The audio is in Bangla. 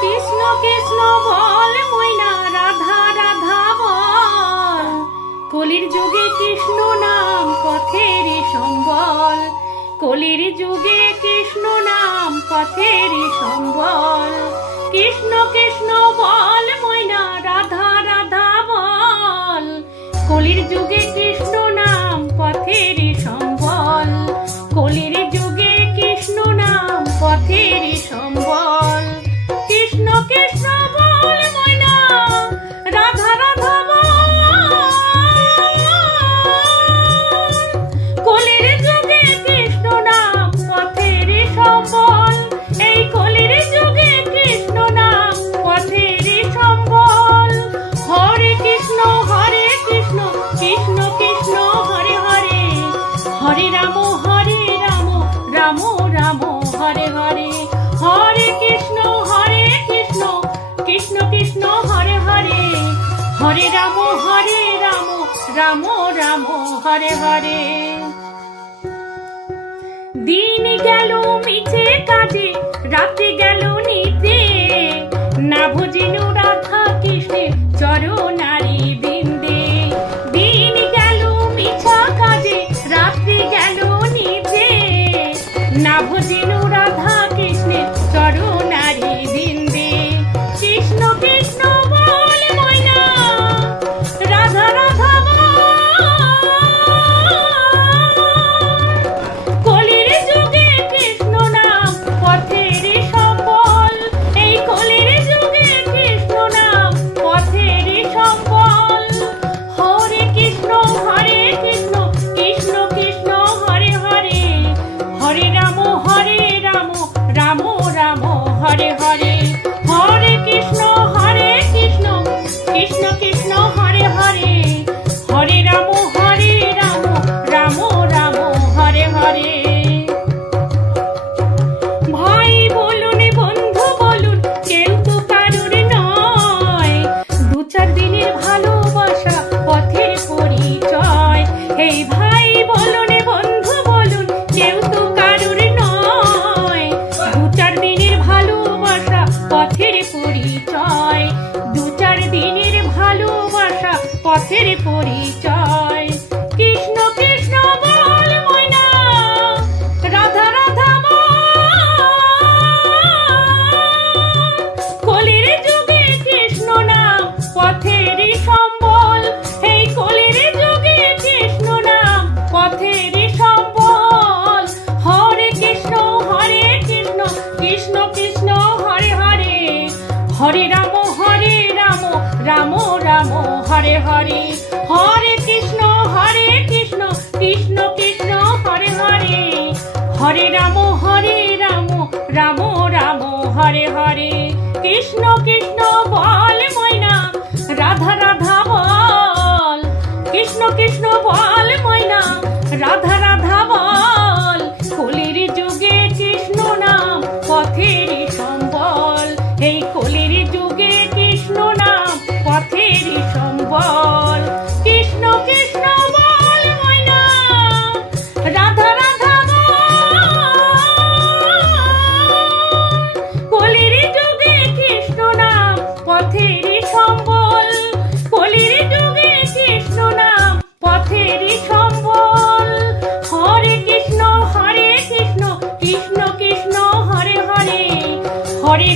কৃষ্ণ কৃষ্ণ বল ময়না রাধা রাধা বল, কলির যুগে কৃষ্ণ নাম পথের সম্বল, কলির যুগে কৃষ্ণ নাম পথের সম্বল। কৃষ্ণ কৃষ্ণ বল ময়না রাধা রাধা বল, কলির যুগে কৃষ্ণ নাম পথের সম্বল, কলির যুগে কৃষ্ণ নাম পথের সম্বল। কৃষ্ণ কৃষ্ণ বল ময়না রাধা রাধা বল, কলির যুগে কৃষ্ণ নাম পথের সম্বল, এই কলির যুগে কৃষ্ণ নাম পথের সম্বল। হরে কৃষ্ণ কৃষ্ণ কৃষ্ণ হরে হরে, হরে রাম রাম রাম হরে হরে, হরে কৃষ্ণ কৃষ্ণ কৃষ্ণ হরে হরে, হরে রাম রাম রাম হরে হরে। দিন গেল মিছে কাজে রাতে গেল নিতে, না ভজিনু রাধা কৃষ্ণের চরণারি বিন্দে। দিন গেল মিছা কাজে রাতে গেল নিতে, না ভজিনু রাধা কৃষ্ণের চরণারি বিন্দে। কৃষ্ণ কৃষ্ণ বল ময়না রাধা রাধা বল, কলির যুগে কৃষ্ণ নাম পথের সম্বল, এই কলির যুগে কৃষ্ণ নাম পথের সম্বল। হরে কৃষ্ণ কৃষ্ণ কৃষ্ণ হরে হরে, হরে রাম রাম রাম হরে হরে, হরে কৃষ্ণ কৃষ্ণ কৃষ্ণ হরে হরে, হরে রাম রাম রাম হরে হরে। ভাই বলুন বন্ধু বলুন কেউ তো কারুর নয়, দু চার দিনের ভালোবাসা পথের পরিচয়। এই ভাই বলুন বন্ধু বলুন কেউ তো কারুর নয়, দু চার দিনের ভালোবাসা পথের পরিচয়, দু চার দিনের ভালোবাসা পথের পরিচয়। কৃষ্ণ কৃষ্ণ বল ময়না রাধা রাধা বল, কলির যুগে কৃষ্ণ নাম পথের সম্বল, এই কলির যুগে কৃষ্ণ নাম পথের সম্বল। হরে কৃষ্ণ কৃষ্ণ কৃষ্ণ হরে হরে, হরে রাম রাম রাম হরে হরে, হরে কৃষ্ণ কৃষ্ণ কৃষ্ণ হরে হরে, হরে রাম রাম রাম হরে হরে। কৃষ্ণ কৃষ্ণ বল ময়না রাধা রাধা বল, কৃষ্ণ কৃষ্ণ বল ময়না রাধা রাধা বল, কলির যুগে কৃষ্ণ নাম পথের সম্বল, এই কলির যুগে কৃষ্ণ নাম পথের সম্বল। কৃষ্ণ কৃষ্ণ বল ময়না রাধা রাধা বল, কলির যুগে কৃষ্ণ নাম পথের সম্বল, কলির যুগে কৃষ্ণ নাম পথের সম্বল। হরে কৃষ্ণ কৃষ্ণ কৃষ্ণ হরে হরে, হরে